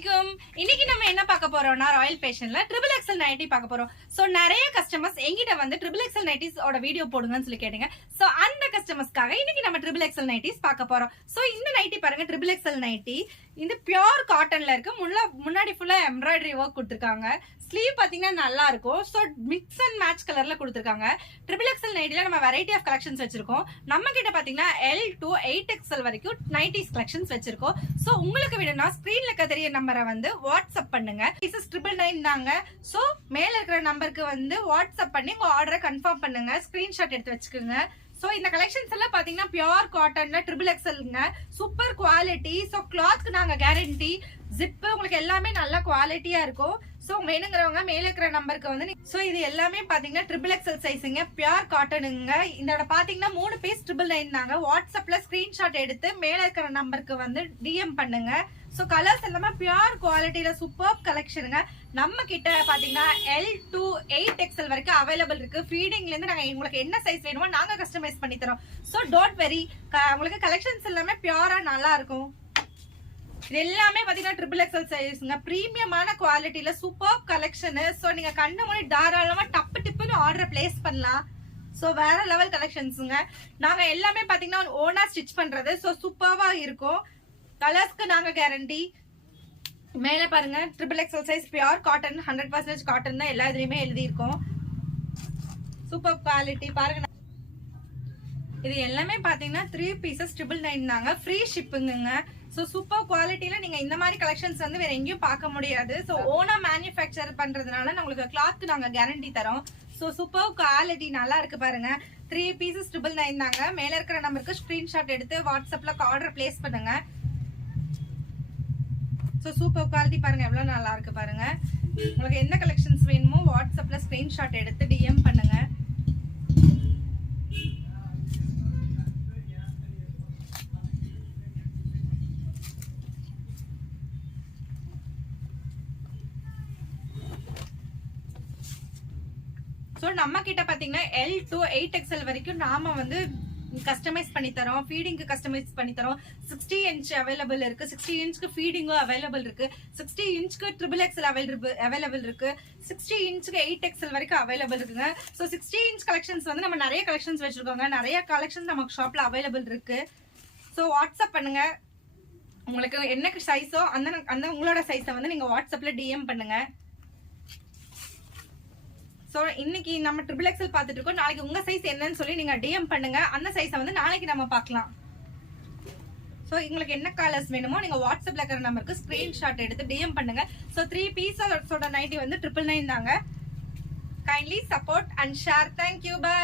அலைக்கும். இன்னைக்கு நம்ம என்ன பார்க்க போறோம்னா ராயல் ஃபேஷன்ல ட்ரிபிள் எக்ஸல் நைட்டி பார்க்க போறோம். சோ நிறைய கஸ்டமர்ஸ் எங்கிட்ட வந்து ட்ரிபிள் எக்ஸல் நைட்டிஸ் ஓட வீடியோ போடுங்கன்னு சொல்லி கேட்டீங்க. சோ அந்த கஸ்டமர்ஸ்க்காக இன்னைக்கு நம்ம ட்ரிபிள் எக்ஸல் நைட்டிஸ் பார்க்க போறோம். சோ இந்த நைட்டி பாருங்க, ட்ரிபிள் எக்ஸல் நைட்டி இந்த பியூர் காட்டன்ல இருக்கு. முன்னாடி ஃபுல்லா எம்ப்ராய்டரி ஒர்க் கொடுத்துருக்காங்க. ஸ்லீவ் பாத்தீங்கன்னா நல்லா இருக்கும். சோ மிக்ஸ் அண்ட் மேட்ச் கலர்ல கொடுத்துருக்காங்க. ட்ரிபிள் எக்ஸல் நைட்டில நம்ம வெரைட்டி ஆஃப் கலெக்ஷன்ஸ் வச்சிருக்கோம். நம்ம கிட்ட பாத்தீங்கன்னா L to 8XL வரைக்கும் நைட்டிஸ் கலெக்ஷன்ஸ் வச்சிருக்கோம். சோ உங்களுக்கு வேணும்னா ஸ்கிரீன்ல தெரிய நம்பரை வந்து வாட்ஸ்அப் பண்ணுங்க. பீசஸ் 999 தாங்க. சோ மேல இருக்கிற நம்பருக்கு வந்து வாட்ஸ்அப் பண்ணி உங்க ஆர்டரை கன்ஃபார்ம் பண்ணுங்க. ஸ்கிரீன்ஷாட் எடுத்து வச்சுக்கோங்க. சோ இந்த கலெக்ஷன்ஸ் எல்லாம் பாத்தீங்கன்னா பியூர் காட்டன்ல ட்ரிபிள் எக்ஸல்ங்க. Super quality. சோ கிளாத்க்கு நாங்க கேரண்டி. ஜிப் உங்களுக்கு எல்லாமே நல்ல குவாலிட்டியா இருக்கும். சோ வேணுங்கிறவங்க மேல இருக்கிற நம்பருக்கு வந்து சோ இது எல்லாமே பாத்தீங்கன்னா ட்ரிபிள் எக்ஸல் சைஸுங்க, பியூர் காட்டனுங்க. இதோட பாத்தீங்கன்னா 3 பீஸ் 999 தாங்க. வாட்ஸ்அப்ல ஸ்கிரீன்ஷாட் எடுத்து மேல இருக்கிற நம்பருக்கு வந்து டிஎம் பண்ணுங்க. சோ கலர்ஸ் எல்லாமே பியூர் குவாலிட்டியில சூப்பர் கலெக்ஷனுங்க. நம்ம கிட்ட பாத்தீங்கன்னா L to 8XL வரைக்கும் அவைலபிள் இருக்கு. ஃபீடிங்ல இருந்து நாங்க உங்களுக்கு என்ன சைஸ் வேணுமோ நாங்க கஸ்டமைஸ் பண்ணி தரோம். சோ டோன்ட் வெரி, உங்களுக்கு கலெக்ஷன்ஸ் எல்லாமே பியூரா நல்லா இருக்கும். இது எல்லாமே பாத்தீங்கன்னா ட்ரிபிள் எக்ஸல் சைஸ்ங்க. பிரீமியமான குவாலிட்டியில சூப்பர் கலெக்ஷன். சோ நீங்க கண்ணு மூடி தாராளமா டப்பு டிப்புன்னு ஆர்டர் பிளேஸ் பண்ணலாம். சோ வேற லெவல் கலெக்ஷன்ஸ்ங்க. நாங்க எல்லாமே பாத்தீங்கன்னா ஓனா ஸ்டிச் பண்றது. சோ சூப்பர்வா இருக்கும். கலர்ஸ்க்கு நாங்க கேரண்டி. மேல பாருங்க, triple XL size pure cotton, 100% cotton தான் எல்லா இதுலயுமே எழுதி இருக்கும். சூப்பர் குவாலிட்டி பாருங்க. இது எல்லாமே பாத்தீங்கன்னா 3 பீசஸ் 999 தாங்க. ஃப்ரீ ஷிப்பிங்குங்க. சோ சூப்பர் குவாலிட்டியில நீங்க இந்த மாதிரி கலெக்ஷன்ஸ் வந்து வேற எங்கேயும் பார்க்க முடியாது. சோ ஓனா மேனுஃபேக்சர் பண்றதுனால உங்களுக்கு கிளாத்க்கு நாங்க கேரண்டி தரோம். சோ சூப்பர் குவாலிட்டி நல்லா இருக்கு பாருங்க. 3 பீசஸ் 999 தாங்க. மேல இருக்கிற நம்பருக்கு ஸ்கிரீன்ஷாட் எடுத்து வாட்ஸ்அப்ல ஆர்டர் பிளேஸ் பண்ணுங்க. சோ சூப்பர் குவாலிட்டி பாருங்க, எவ்வளவு நல்லா இருக்கு பாருங்க. உங்களுக்கு என்ன கலெக்ஷன்ஸ் வேணுமோ வாட்ஸ்அப்ல ஸ்கிரீன்ஷாட் எடுத்து டிஎம் பண்ணுங்க. சோ நம்ம கிட்ட பாத்தீங்கன்னா L to 8XL வரைக்கும் நாம வந்து கஸ்டமைஸ் பண்ணி தரோம். ஃபீடிங்க்கு கஸ்டமைஸ் பண்ணி தரோம். 60 இன்ச் அவைலபிள் இருக்கு. 60 இன்ச்க்கு ஃபீடிங்கும் அவைலபிள் இருக்கு. 60 இன்ச்க்கு ட்ரிபிள் எக்ஸல் அவைலபிள் இருக்கு. 60 இன்ச்க்கு 8XL வரைக்கும் அவைலபிள் இருக்குங்க. ஸோ 60 இன்ச் கலெக்ஷன்ஸ் வந்து நம்ம நிறைய கலெக்ஷன்ஸ் வச்சிருக்கோங்க. நிறைய கலெக்ஷன்ஸ் நமக்கு ஷாப்ல அவைலபிள் இருக்கு. ஸோ வாட்ஸ்அப் பண்ணுங்க. உங்களுக்கு என்ன சைஸோ அந்த உங்களோட சைஸை வந்து நீங்க வாட்ஸ்அப்ல டிஎம் பண்ணுங்க. சோ இன்னைக்கு நம்ம ட்ரிபிள் எக்ஸல் பார்த்துட்டு இருக்கோம். நாளைக்கு உங்க சைஸ் என்னன்னு சொல்லி நீங்க டிஎம் பண்ணுங்க. அந்த சைஸை வந்து நாளைக்கு நம்ம பார்க்கலாம். சோ உங்களுக்கு என்ன கலர்ஸ் வேணுமோ நீங்க வாட்ஸ்அப்ல இருக்கிற நம்பருக்கு ஸ்கிரீன்ஷாட் எடுத்து டிஎம் பண்ணுங்க. சோ 3 பீஸோட நைட்டி வந்து 999 தாங்க. Kindly support and share. Thank you, by.